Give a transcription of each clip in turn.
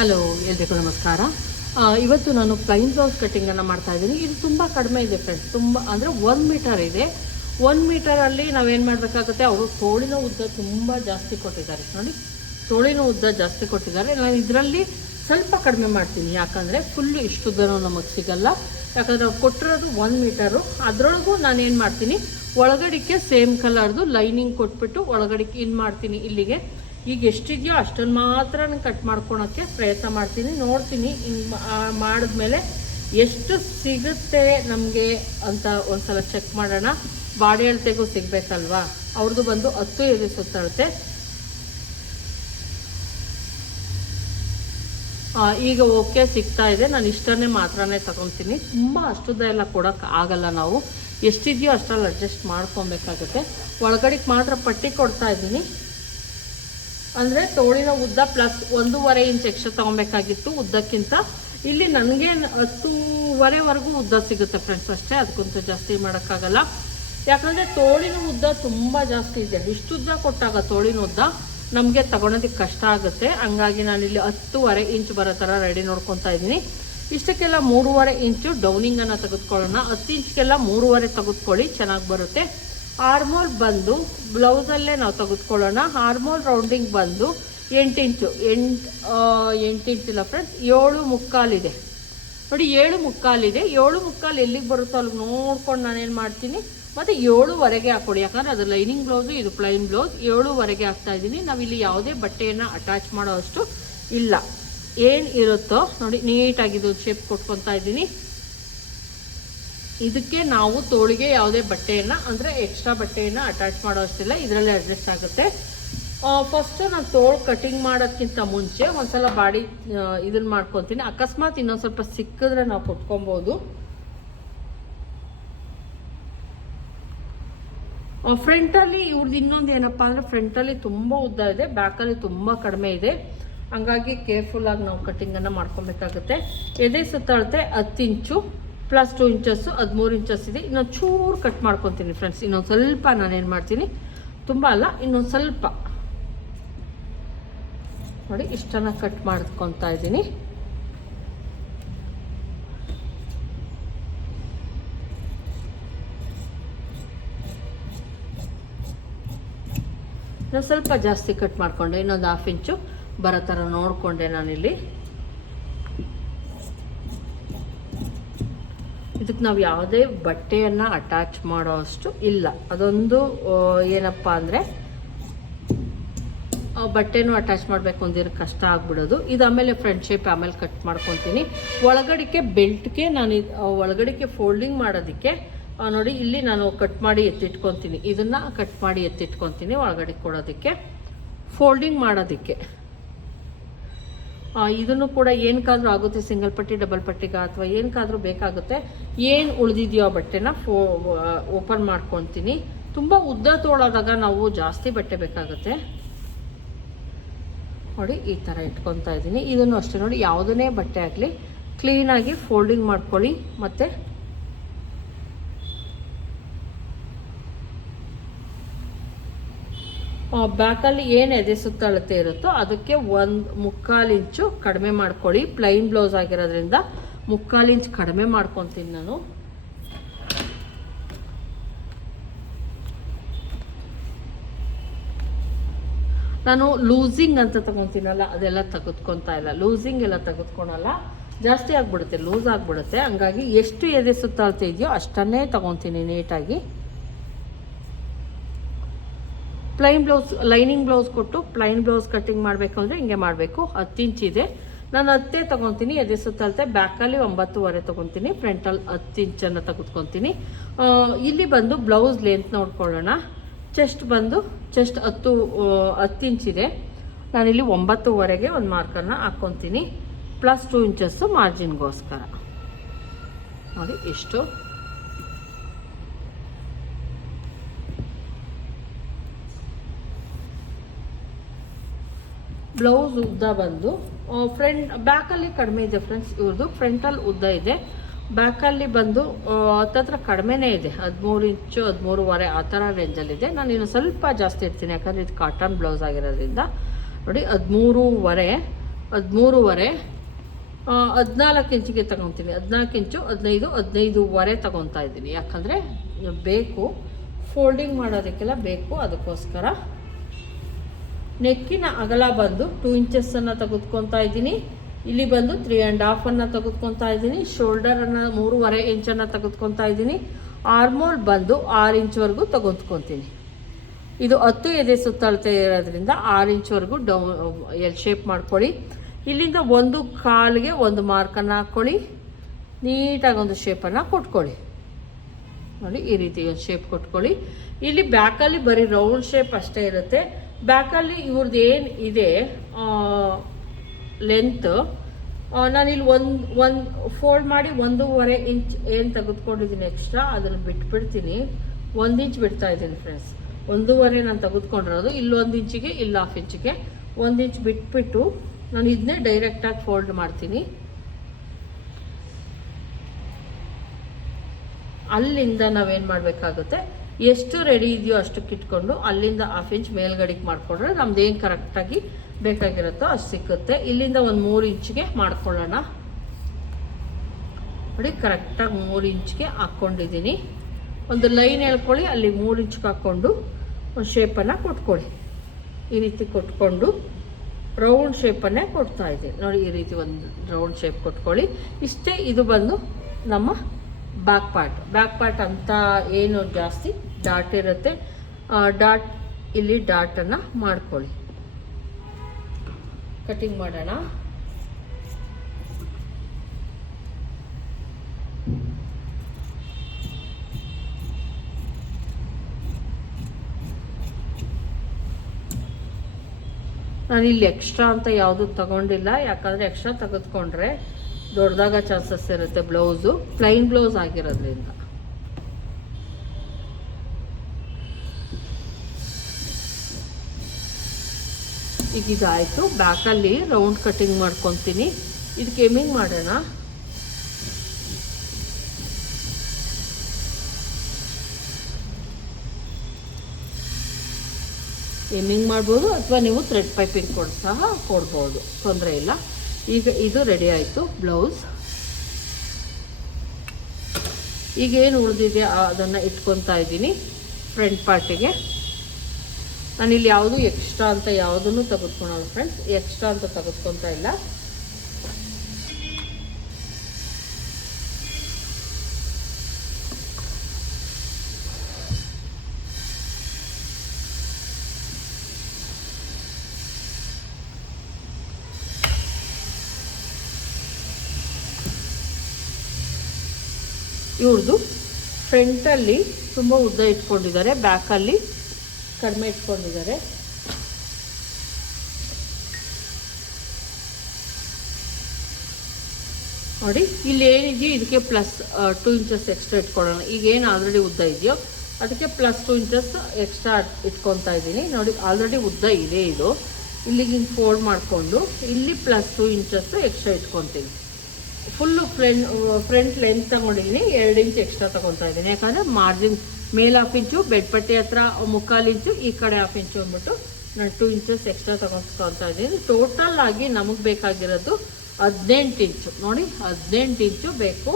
Hello, ಎಲ್ರಿಗೂ ನಮಸ್ಕಾರ. ಇವತ್ತು ನಾನು ಪ್ಲೈನ್ ಬ್ಲೌಸ್ ಕಟ್ಟಿಂಗನ್ನು ಮಾಡ್ತಾ ಇದ್ದೀನಿ. ಇದು ತುಂಬ ಕಡಿಮೆ ಇದೆ ಫ್ರೆಂಡ್ಸ್ ತುಂಬ, ಅಂದರೆ ಒನ್ ಮೀಟರ್ ಇದೆ. ಒನ್ ಮೀಟರಲ್ಲಿ ನಾವೇನು ಮಾಡಬೇಕಾಗುತ್ತೆ, ಅವರು ತೋಳಿನ ಉದ್ದ ತುಂಬ ಜಾಸ್ತಿ ಕೊಟ್ಟಿದ್ದಾರೆ. ನೋಡಿ, ತೋಳಿನ ಉದ್ದ ಜಾಸ್ತಿ ಕೊಟ್ಟಿದ್ದಾರೆ. ನಾನು ಇದರಲ್ಲಿ ಸ್ವಲ್ಪ ಕಡಿಮೆ ಮಾಡ್ತೀನಿ. ಯಾಕಂದರೆ ಫುಲ್ಲು ಇಷ್ಟುದ್ದನೂ ನಮಗೆ ಸಿಗಲ್ಲ. ಯಾಕಂದರೆ ಅವ್ರು ಕೊಟ್ಟಿರೋದು ಒನ್ ಮೀಟರು ಅದರೊಳಗೂ ನಾನು ಏನು ಮಾಡ್ತೀನಿ ಒಳಗಡಿಕೆ ಸೇಮ್ ಕಲರ್ದು ಲೈನಿಂಗ್ ಕೊಟ್ಬಿಟ್ಟು ಒಳಗಡಿಕೆ ಇನ್ ಮಾಡ್ತೀನಿ ಇಲ್ಲಿಗೆ. ಈಗ ಎಷ್ಟಿದೆಯೋ ಅಷ್ಟನ್ನು ಮಾತ್ರ ನಾನು ಕಟ್ ಮಾಡ್ಕೊಳಕ್ಕೆ ಪ್ರಯತ್ನ ಮಾಡ್ತೀನಿ. ನೋಡ್ತೀನಿ ಇನ್ನು ಮಾಡಿದ್ಮೇಲೆ ಎಷ್ಟು ಸಿಗುತ್ತೆ ನಮಗೆ ಅಂತ ಒಂದ್ಸಲ ಚೆಕ್ ಮಾಡೋಣ. ಬಾಡಿ ಅಳತೆಗೂ ಸಿಗಬೇಕಲ್ವಾ? ಅವ್ರದ್ದು ಬಂದು ಹತ್ತು ಎದೆ ಸುತ್ತಳತೆ ಈಗ ಓಕೆ ಸಿಗ್ತಾ ಇದೆ. ನಾನು ಇಷ್ಟನ್ನೇ ಮಾತ್ರನೇ ತಗೊತೀನಿ. ತುಂಬ ಅಷ್ಟುದ ಎಲ್ಲ ಕೊಡೋಕೆ ಆಗಲ್ಲ ನಾವು. ಎಷ್ಟಿದೆಯೋ ಅಷ್ಟರಲ್ಲಿ ಅಡ್ಜಸ್ಟ್ ಮಾಡ್ಕೊಬೇಕಾಗುತ್ತೆ. ಒಳಗಡೆಗೆ ಮಾತ್ರ ಪಟ್ಟಿ ಕೊಡ್ತಾ ಇದ್ದೀನಿ. ಅಂದರೆ ತೋಳಿನ ಉದ್ದ ಪ್ಲಸ್ ಒಂದೂವರೆ ಇಂಚ್ ಎಕ್ಸ್ಟ್ರಾ ತೊಗೊಬೇಕಾಗಿತ್ತು ಉದ್ದಕ್ಕಿಂತ. ಇಲ್ಲಿ ನನಗೆ ಹತ್ತೂವರೆವರೆಗೂ ಉದ್ದ ಸಿಗುತ್ತೆ ಫ್ರೆಂಡ್ಸ್ ಅಷ್ಟೇ ಅದಕ್ಕಿಂತ ಜಾಸ್ತಿ ಮಾಡೋಕ್ಕಾಗಲ್ಲ. ಯಾಕಂದರೆ ತೋಳಿನ ಉದ್ದ ತುಂಬ ಜಾಸ್ತಿ ಇದೆ. ಇಷ್ಟು ಉದ್ದ ಕೊಟ್ಟಾಗ ತೋಳಿನ ಉದ್ದ ನಮಗೆ ತಗೊಳೋದಕ್ಕೆ ಕಷ್ಟ ಆಗುತ್ತೆ. ಹಂಗಾಗಿ ನಾನಿಲ್ಲಿ ಹತ್ತೂವರೆ ಇಂಚ್ ಬರೋ ಥರ ರೆಡಿ ನೋಡ್ಕೊತಾ ಇದ್ದೀನಿ. ಇಷ್ಟಕ್ಕೆಲ್ಲ ಮೂರುವರೆ ಇಂಚು ಡೌನಿಂಗನ್ನು ತೆಗೆದುಕೊಳ್ಳೋಣ. ಹತ್ತು ಇಂಚ್ಗೆಲ್ಲ ಮೂರುವರೆ ತೆಗೆದುಕೊಳ್ಳಿ, ಚೆನ್ನಾಗಿ ಬರುತ್ತೆ. ಆರ್ಮೋಲ್ ಬಂದು ಬ್ಲೌಸಲ್ಲೇ ನಾವು ತೆಗೆದುಕೊಳ್ಳೋಣ. ಆರ್ಮೋಲ್ ರೌಂಡಿಂಗ್ ಬಂದು ಎಂಟು ಇಂಚು, ಎಂಟು ಎಂಟು ಇಂಚಿಲ್ಲ ಫ್ರೆಂಡ್ಸ್ ಏಳು ಮುಕ್ಕಾಲಿದೆ ನೋಡಿ, ಏಳು ಮುಕ್ಕಾಲಿದೆ ಏಳು ಮುಕ್ಕಾಲು ಎಲ್ಲಿಗೆ ಬರುತ್ತೋ ಅಲ್ಲಿಗೆ ನೋಡ್ಕೊಂಡು ನಾನೇನು ಮಾಡ್ತೀನಿ? ಮತ್ತು ಏಳುವರೆಗೆ ಹಾಕ್ಕೊಡಿ. ಯಾಕಂದರೆ ಅದು ಲೈನಿಂಗ್ ಬ್ಲೌಸು, ಇದು ಪ್ಲೈನ್ ಬ್ಲೌಸ್. ಏಳುವರೆಗೆ ಹಾಕ್ತಾ ಇದ್ದೀನಿ. ನಾವಿಲ್ಲಿ ಯಾವುದೇ ಬಟ್ಟೆಯನ್ನು ಅಟ್ಯಾಚ್ ಮಾಡೋ ಇಲ್ಲ. ಏನು ಇರುತ್ತೋ ನೋಡಿ ನೀಟಾಗಿದ್ದು ಶೇಪ್ ಕೊಟ್ಕೊತಾ ಇದ್ದೀನಿ. ಇದಕ್ಕೆ ನಾವು ತೋಳಿಗೆ ಯಾವುದೇ ಬಟ್ಟೆಯನ್ನು, ಅಂದರೆ ಎಕ್ಸ್ಟ್ರಾ ಬಟ್ಟೆಯನ್ನು ಅಟ್ಯಾಚ್ ಮಾಡೋ ಅಷ್ಟಿಲ್ಲ ಇದರಲ್ಲೇ ಅಡ್ಜಸ್ಟ್ ಆಗುತ್ತೆ. ಫಸ್ಟು ನಾನು ತೋಳು ಕಟಿಂಗ್ ಮಾಡೋದಕ್ಕಿಂತ ಮುಂಚೆ ಒಂದ್ಸಲ ಬಾಡಿ ಇದನ್ನ ಮಾಡ್ಕೊತೀನಿ. ಅಕಸ್ಮಾತ್ ಇನ್ನೊಂದು ಸ್ವಲ್ಪ ಸಿಕ್ಕಿದ್ರೆ ನಾವು ಕೊಟ್ಕೊಬೋದು. ಫ್ರಂಟಲ್ಲಿ ಇವ್ರದ್ದು ಇನ್ನೊಂದು ಏನಪ್ಪ ಅಂದರೆ ಫ್ರಂಟಲ್ಲಿ ತುಂಬ ಉದ್ದ ಇದೆ ಬ್ಯಾಕಲ್ಲಿ ತುಂಬ ಕಡಿಮೆ ಇದೆ. ಹಂಗಾಗಿ ಕೇರ್ಫುಲ್ಲಾಗಿ ನಾವು ಕಟ್ಟಿಂಗನ್ನು ಮಾಡ್ಕೊಬೇಕಾಗುತ್ತೆ. ಎದೆ ಸುತ್ತಳತೆ ಹತ್ತು ಇಂಚು. ಪ್ಲಸ್ ಟು ಇಂಚಸ್ಸು ಹದಿಮೂರು ಇಂಚಸ್ ಇದೆ. ಇನ್ನೊಂದು ಚೂರು ಕಟ್ ಮಾಡ್ಕೊತೀನಿ ಫ್ರೆಂಡ್ಸ್ ಇನ್ನೊಂದು ಸ್ವಲ್ಪ ನಾನೇನು ಮಾಡ್ತೀನಿ? ತುಂಬ ಅಲ್ಲ, ಇನ್ನೊಂದು ಸ್ವಲ್ಪ. ನೋಡಿ ಇಷ್ಟನ್ನು ಕಟ್ ಮಾಡ್ಕೊತಾ ಇದ್ದೀನಿ. ನಾನು ಸ್ವಲ್ಪ ಜಾಸ್ತಿ ಕಟ್ ಮಾಡಿಕೊಂಡೆ. ಇನ್ನೊಂದು ಹಾಫ್ ಇಂಚು ಬರೋ ಥರ ನೋಡಿಕೊಂಡೆ ನಾನಿಲ್ಲಿ. ಇದಕ್ಕೆ ನಾವು ಯಾವುದೇ ಬಟ್ಟೆಯನ್ನು ಅಟ್ಯಾಚ್ ಮಾಡೋ ಅಷ್ಟು ಇಲ್ಲ. ಅದೊಂದು ಏನಪ್ಪ ಅಂದರೆ ಬಟ್ಟೆನೂ ಅಟ್ಯಾಚ್ ಮಾಡಬೇಕು ಅಂದಿರೋ ಕಷ್ಟ ಆಗ್ಬಿಡೋದು. ಇದು ಆಮೇಲೆ ಫ್ರಂಟ್ ಶೇಪ್ ಆಮೇಲೆ ಕಟ್ ಮಾಡ್ಕೊತೀನಿ. ಒಳಗಡಿಕೆ ಬೆಲ್ಟ್ಗೆ ನಾನು ಇದು ಒಳಗಡೆಗೆ ಫೋಲ್ಡಿಂಗ್ ಮಾಡೋದಕ್ಕೆ ನೋಡಿ, ಇಲ್ಲಿ ನಾನು ಕಟ್ ಮಾಡಿ ಎತ್ತಿಟ್ಕೊತೀನಿ. ಇದನ್ನು ಕಟ್ ಮಾಡಿ ಎತ್ತಿಟ್ಕೊತೀನಿ ಒಳಗಡೆ ಕೊಡೋದಕ್ಕೆ. ಫೋಲ್ಡಿಂಗ್ ಮಾಡೋದಕ್ಕೆ. ಇದನ್ನು ಕೂಡ ಏನಕ್ಕಾದ್ರೂ ಆಗುತ್ತೆ ಸಿಂಗಲ್ ಪಟ್ಟಿ ಡಬಲ್ ಪಟ್ಟಿಗ ಅಥವಾ ಏನಕ್ಕಾದ್ರೂ ಬೇಕಾಗುತ್ತೆ, ಏನು ಉಳಿದಿದೆಯೋ ಆ ಬಟ್ಟೆನ ಫೋ ಓಪನ್ ಮಾಡ್ಕೊತೀನಿ. ತುಂಬ ಉದ್ದ ತೋಳದಾಗ ನಾವು ಜಾಸ್ತಿ ಬಟ್ಟೆ ಬೇಕಾಗುತ್ತೆ. ನೋಡಿ, ಈ ಥರ ಇಟ್ಕೊತಾ ಇದ್ದೀನಿ. ಇದನ್ನು ಅಷ್ಟೇ ನೋಡಿ, ಯಾವುದನ್ನೇ ಬಟ್ಟೆ ಆಗಲಿ ಕ್ಲೀನಾಗಿ ಫೋಲ್ಡಿಂಗ್ ಮಾಡ್ಕೊಳ್ಳಿ, ಮತ್ತು ಬ್ಯಾಕಲ್ಲಿ ಏನು ಎದೆ ಸುತ್ತಳತೆ ಇರುತ್ತೋ ಅದಕ್ಕೆ ಒಂದು ಮುಕ್ಕಾಲು ಇಂಚು ಕಡಿಮೆ ಮಾಡ್ಕೊಳ್ಳಿ. ಪ್ಲೈನ್ ಬ್ಲೌಸ್ ಆಗಿರೋದ್ರಿಂದ ಮುಕ್ಕಾಲು ಇಂಚ್ ಕಡಿಮೆ ಮಾಡ್ಕೊತೀನಿ ನಾನು. ನಾನು ಲೂಸಿಂಗ್ ಅಂತ ತಗೊತೀನಲ್ಲ, ಅದೆಲ್ಲ ತೆಗೆದುಕೊತಾ ಇಲ್ಲ. ಲೂಸಿಂಗ್ ಎಲ್ಲ ತೆಗೆದುಕೊಳಲ್ಲ. ಜಾಸ್ತಿ ಆಗಿಬಿಡುತ್ತೆ, ಲೂಸ್ ಆಗಿಬಿಡುತ್ತೆ. ಹಂಗಾಗಿ ಎಷ್ಟು ಎದೆ ಸುತ್ತಾಳ್ತಾ ಇದೆಯೋ ಅಷ್ಟನ್ನೇ ತಗೊತೀನಿ ನೀಟಾಗಿ. ಪ್ಲೈನ್ ಬ್ಲೌಸ್ ಲೈನಿಂಗ್ ಬ್ಲೌಸ್ ಕೊಟ್ಟು ಪ್ಲೈನ್ ಬ್ಲೌಸ್ ಕಟ್ಟಿಂಗ್ ಮಾಡಬೇಕು ಅಂದರೆ ಹಿಂಗೆ ಮಾಡಬೇಕು. ಹತ್ತು ಇದೆ. ನಾನು ಹತ್ತೇ ತೊಗೊತೀನಿ, ಎದೆ ಸುತ್ತಳತೆ ಬ್ಯಾಕಲ್ಲಿ ಒಂಬತ್ತುವರೆ ತೊಗೊತೀನಿ. ಫ್ರಂಟಲ್ಲಿ ಹತ್ತು ಇಂಚನ್ನು ತೆಗೆದುಕೊತೀನಿ. ಇಲ್ಲಿ ಬಂದು ಬ್ಲೌಸ್ ಲೆಂತ್ ನೋಡ್ಕೊಳ್ಳೋಣ. ಚೆಸ್ಟ್ ಬಂದು ಚೆಸ್ಟ್ ಹತ್ತು ಹತ್ತು ಇಂಚಿದೆ ನಾನಿಲ್ಲಿ ಒಂಬತ್ತುವರೆಗೆ ಒಂದು ಮಾರ್ಕನ್ನು ಹಾಕ್ಕೊತೀನಿ. ಪ್ಲಸ್ ಟೂ ಇಂಚಸ್ಸು ಮಾರ್ಜಿನ್ಗೋಸ್ಕರ ನೋಡಿ, ಎಷ್ಟು ಬ್ಲೌಸ್ ಉದ್ದ ಬಂದು ಫ್ರಂಟ್ ಬ್ಯಾಕಲ್ಲಿ ಕಡಿಮೆ ಇದೆ ಫ್ರೆಂಡ್ಸ್ ಇವ್ರದ್ದು ಫ್ರಂಟಲ್ಲಿ ಉದ್ದ ಇದೆ. ಬ್ಯಾಕಲ್ಲಿ ಬಂದು ಹತ್ತತ್ರ ಕಡಿಮೆನೇ ಇದೆ. ಹದಿಮೂರು ಇಂಚು ಹದಿಮೂರುವರೆ ಆ ಥರ ರೇಂಜಲ್ಲಿದೆ ನಾನು ಇನ್ನು ಸ್ವಲ್ಪ ಜಾಸ್ತಿ ಇರ್ತೀನಿ ಯಾಕಂದರೆ ಇದು ಕಾಟನ್ ಬ್ಲೌಸ್ ಆಗಿರೋದ್ರಿಂದ. ನೋಡಿ ಹದಿಮೂರುವರೆ ಹದಿಮೂರುವರೆ ಹದಿನಾಲ್ಕು ಇಂಚಿಗೆ ತಗೊತೀನಿ. ಹದಿನಾಲ್ಕು ಇಂಚು ಹದಿನೈದು ಹದಿನೈದುವರೆ ತಗೊತಾ ಇದ್ದೀನಿ. ಯಾಕಂದರೆ, ಬೇಕು ಫೋಲ್ಡಿಂಗ್ ಮಾಡೋದಕ್ಕೆಲ್ಲ ಬೇಕು, ಅದಕ್ಕೋಸ್ಕರ ನೆಕ್ಕಿನ ಅಗಲ ಬಂದು ಟೂ ಇಂಚಸ್ಸನ್ನು ತೆಗೆದುಕೊತಾ ಇದ್ದೀನಿ. ಇಲ್ಲಿ ಬಂದು ತ್ರೀ ಆ್ಯಂಡ್ ಹಾಫನ್ನು ತೆಗೆದುಕೊತಾ ಇದ್ದೀನಿ. ಶೋಲ್ಡರನ್ನು ಮೂರುವರೆ ಇಂಚನ್ನು ತೆಗೆದುಕೊತಾ ಇದ್ದೀನಿ. ಆರ್ಮೋಲ್ ಬಂದು ಆರು ಇಂಚ್ವರೆಗೂ ತೆಗೆದುಕೊತೀನಿ. ಇದು ಹತ್ತು ಎದೆ ಸುತ್ತಳತೆ ಇರೋದ್ರಿಂದ ಆರು ಇಂಚ್ವರೆಗೂ ಡೌ ಎಲ್ ಶೇಪ್ ಮಾಡ್ಕೊಳ್ಳಿ. ಇಲ್ಲಿಂದ ಒಂದು ಕಾಲಿಗೆ ಒಂದು ಮಾರ್ಕನ್ನು ಹಾಕ್ಕೊಳ್ಳಿ ನೀಟಾಗಿ ಒಂದು ಶೇಪನ್ನು ಕೊಟ್ಕೊಳ್ಳಿ. ನೋಡಿ, ಈ ರೀತಿ ಒಂದು ಶೇಪ್ ಕೊಟ್ಕೊಳ್ಳಿ. ಇಲ್ಲಿ ಬ್ಯಾಕಲ್ಲಿ ಬರೀ ರೌಂಡ್ ಶೇಪ್ ಅಷ್ಟೇ ಇರುತ್ತೆ. ಬ್ಯಾಕಲ್ಲಿ ಇವ್ರದ್ದು ಏನು ಇದೆ ಲೆಂತ್ ನಾನಿಲ್ಲಿ ಒಂದು ಒಂದು ಫೋಲ್ಡ್ ಮಾಡಿ ಒಂದೂವರೆ ಇಂಚ್ ಏನು ತೆಗೆದುಕೊಂಡಿದ್ದೀನಿ ಎಕ್ಸ್ಟ್ರಾ ಅದನ್ನು ಬಿಟ್ಬಿಡ್ತೀನಿ. ಒಂದು ಇಂಚ್ ಬಿಡ್ತಾ ಇದ್ದೀನಿ ಫ್ರೆಂಡ್ಸ್ ಒಂದೂವರೆ ನಾನು ತೆಗೆದುಕೊಂಡಿರೋದು ಇಲ್ಲೊಂದು ಇಂಚಿಗೆ ಇಲ್ಲ ಹಾಫ್ ಇಂಚಿಗೆ ಒಂದು ಇಂಚ್ ಬಿಟ್ಬಿಟ್ಟು ನಾನು ಇದನ್ನೇ ಡೈರೆಕ್ಟಾಗಿ ಫೋಲ್ಡ್ ಮಾಡ್ತೀನಿ. ಅಲ್ಲಿಂದ ನಾವೇನು ಮಾಡಬೇಕಾಗುತ್ತೆ? ಎಷ್ಟು ರೆಡಿ ಇದೆಯೋ ಅಷ್ಟಕ್ಕೆ ಇಟ್ಕೊಂಡು ಅಲ್ಲಿಂದ ಹಾಫ್ ಇಂಚ್ ಮೇಲ್ಗಡೆಗೆ ಮಾಡಿಕೊಂಡ್ರೆ ನಮ್ದು ಏನು ಕರೆಕ್ಟಾಗಿ ಬೇಕಾಗಿರುತ್ತೋ ಅಷ್ಟು ಸಿಕ್ಕುತ್ತೆ. ಇಲ್ಲಿಂದ ಒಂದು ಮೂರು ಇಂಚ್ಗೆ ಮಾಡ್ಕೊಳ್ಳೋಣ. ನೋಡಿ ಕರೆಕ್ಟಾಗಿ ಮೂರು ಇಂಚ್ಗೆ ಹಾಕ್ಕೊಂಡಿದ್ದೀನಿ. ಒಂದು ಲೈನ್ ಹೇಳ್ಕೊಳ್ಳಿ, ಅಲ್ಲಿ ಮೂರು ಇಂಚ್ಗೆ ಹಾಕ್ಕೊಂಡು ಒಂದು ಶೇಪನ್ನು ಕೊಟ್ಕೊಳ್ಳಿ. ಈ ರೀತಿ ಕೊಟ್ಕೊಂಡು ರೌಂಡ್ ಶೇಪನ್ನೇ ಕೊಡ್ತಾ ಇದ್ದೀನಿ. ನೋಡಿ, ಈ ರೀತಿ ಒಂದು ರೌಂಡ್ ಶೇಪ್ ಕೊಟ್ಕೊಳ್ಳಿ. ಇಷ್ಟೇ ಇದು ಬಂದು ನಮ್ಮ ಬ್ಯಾಕ್ ಪಾರ್ಟ್ ಬ್ಯಾಕ್ ಪಾರ್ಟ್ ಅಂತ ಏನು ಜಾಸ್ತಿ ಡಾಟ್ ಇರುತ್ತೆ. ಡಾಟ್ ಇಲ್ಲಿ ಡಾಟನ್ನು ಮಾಡ್ಕೊಳ್ಳಿ. ಕಟಿಂಗ್ ಮಾಡೋಣ. ನಾನು ಇಲ್ಲಿ ಎಕ್ಸ್ಟ್ರಾ ಅಂತ ಯಾವುದು ತಗೊಂಡಿಲ್ಲ. ಯಾಕಂದರೆ ಎಕ್ಸ್ಟ್ರಾ ತೆಗೆದುಕೊಂಡ್ರೆ ದೊಡ್ಡದಾಗ ಚಾನ್ಸಸ್ ಇರುತ್ತೆ ಬ್ಲೌಸು. ಪ್ಲೈನ್ ಬ್ಲೌಸ್ ಆಗಿರೋದ್ರಿಂದ. ಈಗ ಇದಾಯಿತು ಬ್ಯಾಕಲ್ಲಿ ರೌಂಡ್ ಕಟ್ಟಿಂಗ್ ಮಾಡ್ಕೊತೀನಿ. ಇದಕ್ಕೆ ಎಮಿಂಗ್ ಮಾಡೋಣ? ಎಮ್ಮಿಂಗ್ ಮಾಡ್ಬೋದು? ಅಥವಾ ನೀವು ಥ್ರೆಡ್ ಪೈಪಿಂಗ್ ಕೊಡ್ ಸಹ ಕೊಡ್ಬೋದು. ತೊಂದರೆ ಇಲ್ಲ. ಈಗ ಇದು ರೆಡಿ ಆಯಿತು ಬ್ಲೌಸ್ ಈಗ ಏನು ಉಳಿದಿದೆ ಅದನ್ನು ಇಟ್ಕೊತಾ ಇದ್ದೀನಿ ಫ್ರಂಟ್ ಪಾರ್ಟಿಗೆ ನಾನಿಲ್ಲಿ ಯಾವುದು ಎಕ್ಸ್ಟ್ರಾ ಅಂತ ಯಾವುದನ್ನು ತೆಗೆದುಕೊಳಲ್ಲ ಫ್ರೆಂಡ್ಸ್ ಎಕ್ಸ್ಟ್ರಾ ಅಂತ ತೆಗೆದುಕೊತಾ ಇಲ್ಲ. ಇವ್ರದ್ದು ಫ್ರಂಟಲ್ಲಿ ತುಂಬ ಉದ್ದ ಇಟ್ಕೊಂಡಿದ್ದಾರೆ ಬ್ಯಾಕಲ್ಲಿ ಕಡಿಮೆ ಇಟ್ಕೊಂಡಿದ್ದಾರೆ. ನೋಡಿ, ಇಲ್ಲಿ ಏನಿದೆಯೋ ಇದಕ್ಕೆ ಪ್ಲಸ್ ಟೂ ಇಂಚಸ್ ಎಕ್ಸ್ಟ್ರಾ ಇಟ್ಕೊಳ್ಳೋಣ. ಈಗ ಏನು ಆಲ್ರೆಡಿ ಉದ್ದ ಇದೆಯೋ, ಅದಕ್ಕೆ ಪ್ಲಸ್ ಟೂ ಇಂಚಸ್ ಎಕ್ಸ್ಟ್ರಾ ಇಟ್ಕೊತಾ ಇದ್ದೀನಿ. ನೋಡಿ ಆಲ್ರೆಡಿ ಉದ್ದ ಇದೆ ಇದು. ಇಲ್ಲಿಗೆ ಹಿಂಗೆ ಫೋಲ್ಡ್ ಮಾಡಿಕೊಂಡು, ಇಲ್ಲಿ ಪ್ಲಸ್ ಟೂ ಇಂಚಸ್ ಎಕ್ಸ್ಟ್ರಾ ಇಟ್ಕೊತೀನಿ ಫುಲ್ಲು ಫ್ರೆಂಡ್ ಫ್ರಂಟ್ ಲೆಂತ್ ತಗೊಂಡಿದ್ದೀನಿ ಎರಡು ಇಂಚ್ ಎಕ್ಸ್ಟ್ರಾ ತಗೊತಾ ಇದ್ದೀನಿ. ಯಾಕಂದರೆ ಮಾರ್ಜಿನ್ ಮೇಲೆ ಹಾಫ್ ಇಂಚು ಬೆಡ್ ಪಟ್ಟಿ ಹತ್ರ ಮುಕ್ಕಾಲು ಇಂಚು ಈ ಕಡೆ ಹಾಫ್ ಇಂಚು ಅಂದ್ಬಿಟ್ಟು ನಾನು ಟೂ ಇಂಚಸ್ ಎಕ್ಸ್ಟ್ರಾ ತೊಗೊಳ್ತಾ ಇದ್ದೀನಿ. ಟೋಟಲ್ ಆಗಿ ನಮಗೆ ಬೇಕಾಗಿರೋದು ಹದಿನೆಂಟು ಇಂಚು ನೋಡಿ, ಹದಿನೆಂಟು ಇಂಚು ಬೇಕು.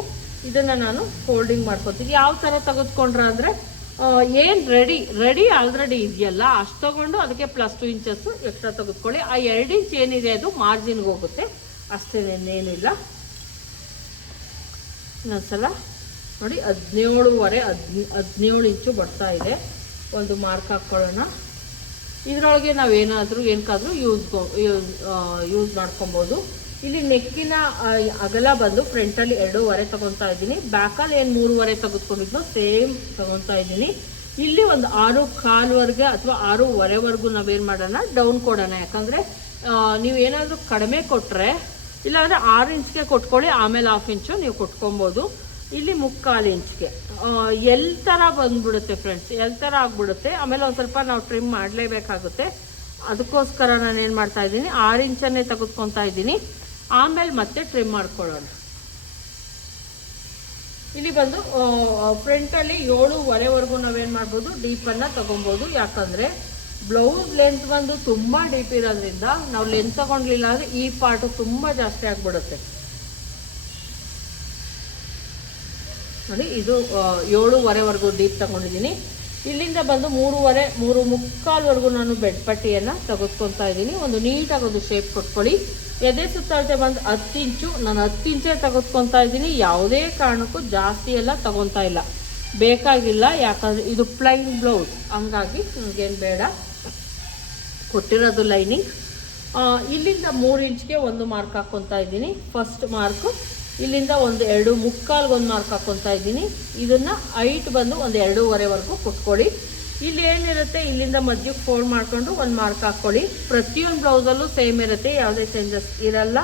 ಇದನ್ನು ನಾನು ಫೋಲ್ಡಿಂಗ್ ಮಾಡ್ಕೊತೀನಿ. ಯಾವ ಥರ ತೆಗೆದುಕೊಂಡ್ರೆ ಅಂದರೆ ಏನು ರೆಡಿ ರೆಡಿ ಆಲ್ರೆಡಿ ಇದೆಯಲ್ಲ, ಅಷ್ಟು ತೊಗೊಂಡು ಅದಕ್ಕೆ ಪ್ಲಸ್ ಟು ಇಂಚಸ್ಸು ಎಕ್ಸ್ಟ್ರಾ ತೆಗೆದುಕೊಳ್ಳಿ. ಆ ಎರಡು ಇಂಚ್ ಏನಿದೆ ಅದು ಮಾರ್ಜಿನ್ಗೆ ಹೋಗುತ್ತೆ. ಅಷ್ಟೇನೇನಿಲ್ಲ. ಇನ್ನೊಂದ್ಸಲ. ನೋಡಿ, ಹದಿನೇಳುವರೆ ಹದ್ನ ಹದಿನೇಳು ಇಂಚು ಬರ್ತಾ ಇದೆ. ಒಂದು ಮಾರ್ಕ್ ಹಾಕ್ಕೊಳ್ಳೋಣ ಇದರೊಳಗೆ ನಾವೇನಾದರೂ, ಏನಕ್ಕಾದರೂ ಯೂಸ್ ಯೂಸ್ ಯೂಸ್ ಮಾಡ್ಕೊಬೋದು. ಇಲ್ಲಿ ನೆಕ್ಕಿನ ಅಗಲ ಬಂದು ಫ್ರಂಟಲ್ಲಿ ಎರಡೂವರೆ ತಗೊತಾ ಇದ್ದೀನಿ. ಬ್ಯಾಕಲ್ಲಿ ಏನು ಮೂರುವರೆ ತೆಗೆದುಕೊಂಡಿದ್ನೋ, ಸೇಮ್ ತಗೊತಾ ಇದ್ದೀನಿ. ಇಲ್ಲಿ ಒಂದು ಆರು ಕಾಲ್ವರೆಗೆ ಅಥವಾ ಆರೂವರೆವರೆಗೂ ನಾವೇನು ಮಾಡೋಣ, ಡೌನ್ ಕೊಡೋಣ. ಯಾಕಂದರೆ ನೀವು ಏನಾದರೂ ಕಡಿಮೆ ಕೊಟ್ಟರೆ ಇಲ್ಲಾಂದರೆ ಆರು ಇಂಚ್ಗೆ ಕೊಟ್ಕೊಳ್ಳಿ, ಆಮೇಲೆ ಹಾಫ್ ಇಂಚು ನೀವು ಕೊಟ್ಕೊಬೋದು. ಇಲ್ಲಿ ಮುಕ್ಕಾಲು ಇಂಚ್ಗೆ. ಎಲ್ ಥರ ಬಂದ್ಬಿಡುತ್ತೆ ಫ್ರೆಂಡ್ಸ್ ಎಲ್ ಥರ ಆಗ್ಬಿಡುತ್ತೆ? ಆಮೇಲೆ ಒಂದು ಸ್ವಲ್ಪ ನಾವು ಟ್ರಿಮ್ ಮಾಡಲೇಬೇಕಾಗುತ್ತೆ. ಅದಕ್ಕೋಸ್ಕರ ನಾನು ಏನು ಮಾಡ್ತಾ ಇದ್ದೀನಿ, ಆರು ಇಂಚನ್ನೇ ತೆಗೆದುಕೊತಾ ಇದ್ದೀನಿ. ಆಮೇಲೆ ಮತ್ತೆ ಟ್ರಿಮ್ ಮಾಡ್ಕೊಳ್ಳೋಣ. ಇಲ್ಲಿ ಬಂದು ಫ್ರಂಟಲ್ಲಿ ಏಳುವರೆವರೆಗೂ ನಾವೇನು ಮಾಡ್ಬೋದು? ಡೀಪನ್ನು ತೊಗೊಬೋದು. ಯಾಕಂದರೆ ಬ್ಲೌಸ್ ಲೆಂತ್ ಬಂದು ತುಂಬ ಡೀಪ್ ಇರೋದ್ರಿಂದ ನಾವು ಲೆಂತ್ ತಗೊಂಡ್ಲಿಲ್ಲ ಅಂದರೆ ಈ ಪಾರ್ಟು ತುಂಬ ಜಾಸ್ತಿ ಆಗಿಬಿಡುತ್ತೆ. ನೋಡಿ, ಇದು ಏಳುವರೆವರೆಗೂ ಡೀಪ್ ತಗೊಂಡಿದ್ದೀನಿ. ಇಲ್ಲಿಂದ ಬಂದು ಮೂರುವರೆ, ಮೂರು ಮುಕ್ಕಾಲ್ವರೆಗೂ ನಾನು ಬೆಡ್ ಪಟ್ಟಿಯನ್ನು ತೆಗೆದುಕೊತಾ ಇದ್ದೀನಿ. ಒಂದು ನೀಟಾಗಿ ಒಂದು ಶೇಪ್ ಕೊಟ್ಕೊಳ್ಳಿ. ಎದೆ ಸುತ್ತಳತೆ ಬಂದು ಹತ್ತು ಇಂಚು, ನಾನು ಹತ್ತು ಇಂಚೇ ತೆಗೆದುಕೊತಾ ಇದ್ದೀನಿ. ಯಾವುದೇ ಕಾರಣಕ್ಕೂ ಜಾಸ್ತಿ ಎಲ್ಲ ತಗೊತಾ ಇಲ್ಲ. ಬೇಕಾಗಿಲ್ಲ, ಯಾಕಂದರೆ ಇದು ಪ್ಲೈನ್ ಬ್ಲೌಸ್ ಹಂಗಾಗಿ ನನಗೇನು ಬೇಡ. ಕೊಟ್ಟಿರೋದು ಲೈನಿಂಗ್. ಇಲ್ಲಿಂದ ಮೂರು ಇಂಚ್ಗೆ ಒಂದು ಮಾರ್ಕ್ ಹಾಕ್ಕೊತಾ ಇದ್ದೀನಿ. ಫಸ್ಟ್ ಮಾರ್ಕು, ಇಲ್ಲಿಂದ ಒಂದು ಎರಡು, ಮುಕ್ಕಾಲ್ಗೆ ಒಂದು ಮಾರ್ಕ್ ಹಾಕ್ಕೊತಾ ಇದ್ದೀನಿ. ಇದನ್ನು ಹೈಟ್ ಬಂದು ಒಂದು ಎರಡೂವರೆವರೆಗೂ ಕೊಟ್ಕೊಳ್ಳಿ. ಇಲ್ಲಿ ಏನಿರುತ್ತೆ, ಇಲ್ಲಿಂದ ಮಧ್ಯಕ್ಕೆ ಫೋಲ್ಡ್ ಮಾಡಿಕೊಂಡು ಒಂದು ಮಾರ್ಕ್ ಹಾಕ್ಕೊಳ್ಳಿ. ಪ್ರತಿಯೊಂದು ಬ್ಲೌಸಲ್ಲೂ ಸೇಮ್ ಇರುತ್ತೆ, ಯಾವುದೇ ಚೇಂಜಸ್ ಇರಲ್ಲ.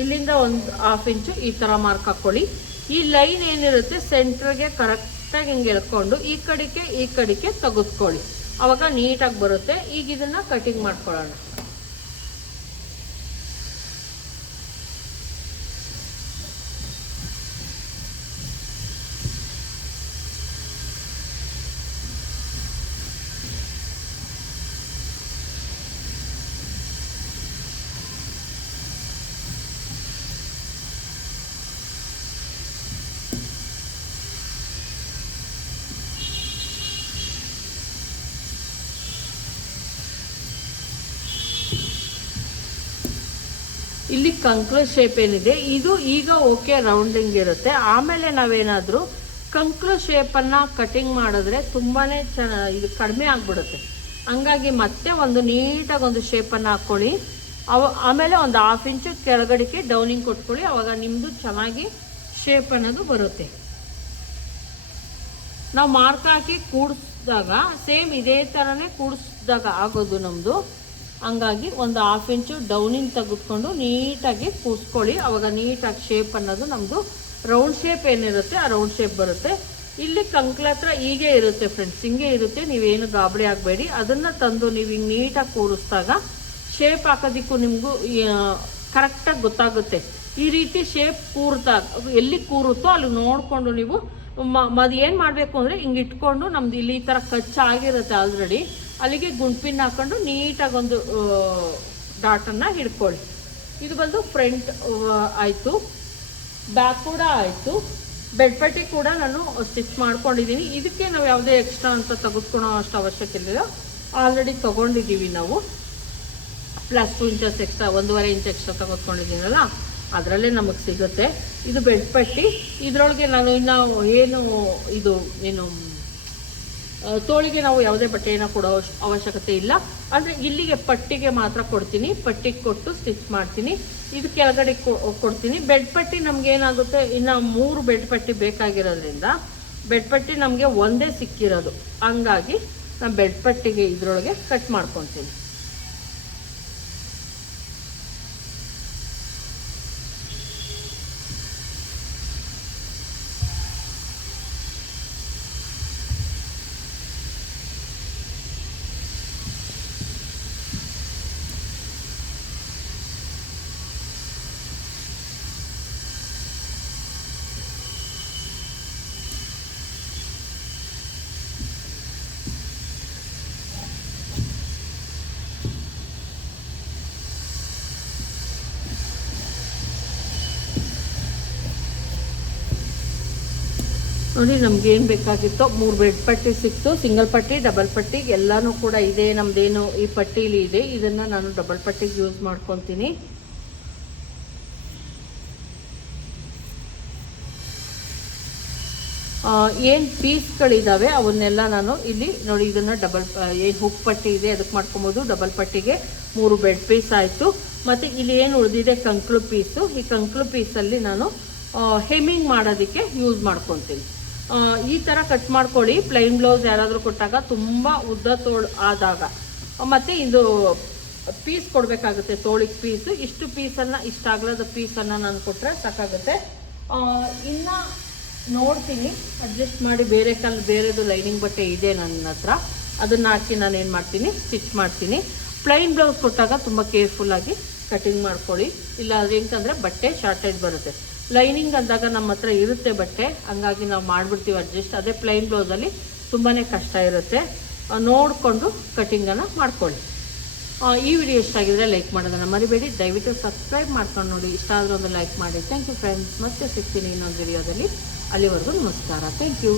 ಇಲ್ಲಿಂದ ಒಂದು ಹಾಫ್ ಇಂಚು ಈ ಥರ ಮಾರ್ಕ್ ಹಾಕ್ಕೊಳ್ಳಿ. ಈ ಲೈನ್ ಏನಿರುತ್ತೆ ಸೆಂಟ್ರಿಗೆ ಕರೆಕ್ಟಾಗಿ ಹಿಂಗೆ ಎಳ್ಕೊಂಡು ಈ ಕಡೆಗೆ ಈ ಕಡೆಗೆ ತೆಗೆದುಕೊಳ್ಳಿ. ಅವಾಗ ನೀಟಾಗಿ ಬರುತ್ತೆ. ಈಗ ಇದನ್ನು ಕಟಿಂಗ್ ಮಾಡ್ಕೊಳ್ಳೋಣ. ಇಲ್ಲಿ ಕಂಕ್ಳು ಶೇಪ್ ಏನಿದೆ, ಇದು ಈಗ ಓಕೆ ರೌಂಡಿಂಗ್ ಇರುತ್ತೆ. ಆಮೇಲೆ ನಾವೇನಾದರೂ ಕಂಕ್ಳು ಶೇಪನ್ನು ಕಟಿಂಗ್ ಮಾಡಿದ್ರೆ ತುಂಬಾ ಚೆನ್ನ, ಇದು ಕಡಿಮೆ ಆಗಿಬಿಡುತ್ತೆ. ಹಂಗಾಗಿ ಮತ್ತೆ ಒಂದು ನೀಟಾಗಿ ಒಂದು ಶೇಪನ್ನು ಹಾಕ್ಕೊಳ್ಳಿ ಅವ, ಆಮೇಲೆ ಒಂದು ಹಾಫ್ ಇಂಚು ಕೆಳಗಡೆಗೆ ಡೌನಿಂಗ್ ಕೊಟ್ಕೊಳ್ಳಿ, ಅವಾಗ ನಿಮ್ಮದು ಚೆನ್ನಾಗಿ ಶೇಪ್ ಅನ್ನೋದು ಬರುತ್ತೆ. ನಾವು ಮಾರ್ಕ್ ಹಾಕಿ ಕೂಡಿಸಿದಾಗ ಸೇಮ್ ಇದೇ ಥರನೇ ಕೂಡಿಸಿದಾಗ ಆಗೋದು ನಮ್ಮದು ಹಂಗಾಗಿ ಒಂದು ಹಾಫ್ ಇಂಚು ಡೌನಿಂಗ್ ತೆಗೆದುಕೊಂಡು ನೀಟಾಗಿ ಕೂಸ್ಕೊಳ್ಳಿ ಅವಾಗ ನೀಟಾಗಿ ಶೇಪ್ ಅನ್ನೋದು ನಮ್ಮದು ರೌಂಡ್ ಶೇಪ್ ಏನಿರುತ್ತೆ, ಆ ರೌಂಡ್ ಶೇಪ್ ಬರುತ್ತೆ. ಇಲ್ಲಿ ಕಂಕ್ಲ ಹತ್ರ ಹೀಗೆ ಇರುತ್ತೆ ಫ್ರೆಂಡ್ಸ್ ಹಿಂಗೆ ಇರುತ್ತೆ. ನೀವೇನು ಗಾಬರಿ ಆಗಬೇಡಿ. ಅದನ್ನು ತಂದು ನೀವು ಹಿಂಗೆ ನೀಟಾಗಿ ಕೂರಿಸಿದಾಗ ಶೇಪ್ ಹಾಕೋದಿಕ್ಕೂ ನಿಮಗೂ ಕರೆಕ್ಟಾಗಿ ಗೊತ್ತಾಗುತ್ತೆ. ಈ ರೀತಿ ಶೇಪ್ ಕೂರ್ದಾಗ, ಎಲ್ಲಿ ಕೂರುತ್ತೋ ಅಲ್ಲಿ ನೋಡಿಕೊಂಡು ನೀವು ಮ ಅದು ಏನು ಮಾಡಬೇಕು ಅಂದರೆ ಹಿಂಗೆ ಇಟ್ಕೊಂಡು ನಮ್ದು ಇಲ್ಲಿ ಈ ಥರ ಕಚ್ಚಾಗಿರುತ್ತೆ ಆಲ್ರೆಡಿ ಅಲ್ಲಿಗೆ ಗುಂಡ್ಪಿನ್ ಹಾಕೊಂಡು ನೀಟಾಗಿ ಒಂದು ಡಾಟನ್ನು ಹಿಡ್ಕೊಳ್ಳಿ. ಇದು ಬಂದು ಫ್ರಂಟ್ ಆಯಿತು. ಬ್ಯಾಕ್ ಕೂಡ ಆಯಿತು. ಬೆಡ್ ಪಟ್ಟಿ ಕೂಡ ನಾನು ಸ್ಟಿಚ್ ಮಾಡ್ಕೊಂಡಿದ್ದೀನಿ. ಇದಕ್ಕೆ ನಾವು ಯಾವುದೇ ಎಕ್ಸ್ಟ್ರಾ ಅಂತ ತೆಗೆದುಕೊಳೋ ಅಷ್ಟು ಅವಶ್ಯಕ ಇಲ್ಲ ಆಲ್ರೆಡಿ ತೊಗೊಂಡಿದ್ದೀವಿ ನಾವು. ಪ್ಲಸ್ ಟು ಇಂಚಸ್ ಎಕ್ಸ್ಟ್ರಾ, ಒಂದೂವರೆ ಇಂಚ್ ಎಕ್ಸ್ಟ್ರಾ ತೆಗೆದುಕೊಂಡಿದ್ದೀನಲ್ಲ, ಅದರಲ್ಲೇ ನಮಗೆ ಸಿಗುತ್ತೆ. ಇದು ಬೆಡ್ ಪಟ್ಟಿ. ಇದರೊಳಗೆ ನಾನು ಇನ್ನು ಏನು, ಇದು, ಏನು ತೋಳಿಗೆ ನಾವು ಯಾವುದೇ ಬಟ್ಟೆಯನ್ನು ಕೊಡೋ ಅವಶ್ಯ- ಅವಶ್ಯಕತೆ ಇಲ್ಲ. ಅಂದರೆ ಇಲ್ಲಿಗೆ ಪಟ್ಟಿಗೆ ಮಾತ್ರ ಕೊಡ್ತೀನಿ. ಪಟ್ಟಿಗೆ ಕೊಟ್ಟು ಸ್ಟಿಚ್ ಮಾಡ್ತೀನಿ. ಇದು ಕೆಳಗಡೆ ಕೊಡ್ತೀನಿ. ಬೆಡ್ ಪಟ್ಟಿ ನಮ್ಗೆ ಏನಾಗುತ್ತೆ? ಇನ್ನು ಮೂರು ಬೆಡ್ ಪಟ್ಟಿ ಬೇಕಾಗಿರೋದ್ರಿಂದ ಬೆಡ್ ಪಟ್ಟಿ ನಮಗೆ ಒಂದೇ ಸಿಕ್ಕಿರೋದು. ಹಂಗಾಗಿ ನಾನು ಬೆಡ್ ಪಟ್ಟಿಗೆ ಇದರೊಳಗೆ ಕಟ್ ಮಾಡ್ಕೊತೀನಿ. ನೋಡಿ ನಮ್ಗೆ ಏನು ಬೇಕಾಗಿತ್ತೋ, ಮೂರು ಬೆಡ್ ಪಟ್ಟಿ ಸಿಕ್ತು. ಸಿಂಗಲ್ ಪಟ್ಟಿ ಡಬಲ್ ಪಟ್ಟಿ, ಎಲ್ಲನೂ ಕೂಡ ಇದೆ. ನಮ್ಮದೇನು ಈ ಪಟ್ಟಿಲಿ ಇದೆ. ಇದನ್ನ ನಾನು ಡಬಲ್ ಪಟ್ಟಿಗೆ ಯೂಸ್ ಮಾಡ್ಕೊತೀನಿ. ಏನು ಪೀಸ್ಗಳಿದ್ದಾವೆ ಅವನ್ನೆಲ್ಲ ನಾನು ಇಲ್ಲಿ ನೋಡಿ, ಇದನ್ನು ಡಬಲ್ ಏನು ಹುಕ್ ಪಟ್ಟಿ ಇದೆ ಅದಕ್ಕೆ ಮಾಡ್ಕೊಬೋದು. ಡಬಲ್ ಪಟ್ಟಿಗೆ ಮೂರು ಬೆಡ್ ಪೀಸ್ ಆಯಿತು. ಮತ್ತು ಇಲ್ಲಿ ಏನು ಉಳಿದಿದೆ, ಕಂಕ್ಳು ಪೀಸು ಈ ಕಂಕ್ಳು ಪೀಸಲ್ಲಿ ನಾನು ಹೆಮ್ಮಿಂಗ್ ಮಾಡೋದಕ್ಕೆ ಯೂಸ್ ಮಾಡ್ಕೊತೀನಿ. ಈ ಥರ ಕಟ್ ಮಾಡ್ಕೊಳ್ಳಿ. ಪ್ಲೈನ್ ಬ್ಲೌಸ್ ಯಾರಾದರೂ ಕೊಟ್ಟಾಗ ತುಂಬ ಉದ್ದ ತೋಳು ಆದಾಗ. ಮತ್ತು ಇದು ಪೀಸ್ ಕೊಡಬೇಕಾಗುತ್ತೆ, ತೋಳಿಗೆ ಪೀಸು ಇಷ್ಟು ಪೀಸನ್ನು ಇಷ್ಟ ಅಗಲದ ಪೀಸನ್ನು ನಾನು ಕೊಟ್ಟರೆ ಸಾಕಾಗುತ್ತೆ. ಇನ್ನು ನೋಡ್ತೀನಿ. ಅಡ್ಜಸ್ಟ್ ಮಾಡಿ ಬೇರೆ ಕಲ್, ಬೇರೆದು ಲೈನಿಂಗ್ ಬಟ್ಟೆ ಇದೆ ನನ್ನ ಹತ್ರ. ಅದನ್ನ ಹಾಕಿ ನಾನು ಏನು ಮಾಡ್ತೀನಿ? ಸ್ಟಿಚ್ ಮಾಡ್ತೀನಿ. ಪ್ಲೈನ್ ಬ್ಲೌಸ್ ಕೊಟ್ಟಾಗ ತುಂಬ ಕೇರ್ಫುಲ್ಲಾಗಿ ಕಟಿಂಗ್ ಮಾಡ್ಕೊಳ್ಳಿ. ಇಲ್ಲ ಅದೇಂತಂದರೆ ಬಟ್ಟೆ ಶಾರ್ಟೇಜ್ ಬರುತ್ತೆ. ಲೈನಿಂಗ್ ಅಂದಾಗ ನಮ್ಮ ಹತ್ರ ಇರುತ್ತೆ ಬಟ್ಟೆ. ಹಂಗಾಗಿ ನಾವು ಮಾಡಿಬಿಡ್ತೀವಿ ಅಡ್ಜಸ್ಟ್. ಅದೇ ಪ್ಲೈನ್ ಬ್ಲೌಸಲ್ಲಿ ತುಂಬಾ ಕಷ್ಟ ಇರುತ್ತೆ. ನೋಡಿಕೊಂಡು ಕಟ್ಟಿಂಗನ್ನು ಮಾಡ್ಕೊಳ್ಳಿ. ಈ ವಿಡಿಯೋ ಇಷ್ಟ ಆಗಿದ್ರೆ ಲೈಕ್ ಮಾಡೋದನ್ನು ಮರಿಬೇಡಿ. ದಯವಿಟ್ಟು ಸಬ್ಸ್ಕ್ರೈಬ್ ಮಾಡ್ಕೊಂಡು ನೋಡಿ. ಇಷ್ಟ ಆದರೂ ಒಂದು ಲೈಕ್ ಮಾಡಿ. ಥ್ಯಾಂಕ್ ಯು ಫ್ರೆಂಡ್ಸ್ ಮತ್ತೆ ಸಿಗ್ತೀನಿ ಇನ್ನೊಂದು ವಿಡಿಯೋದಲ್ಲಿ ಅಲ್ಲಿವರೆಗೂ ನಮಸ್ಕಾರ. Thank you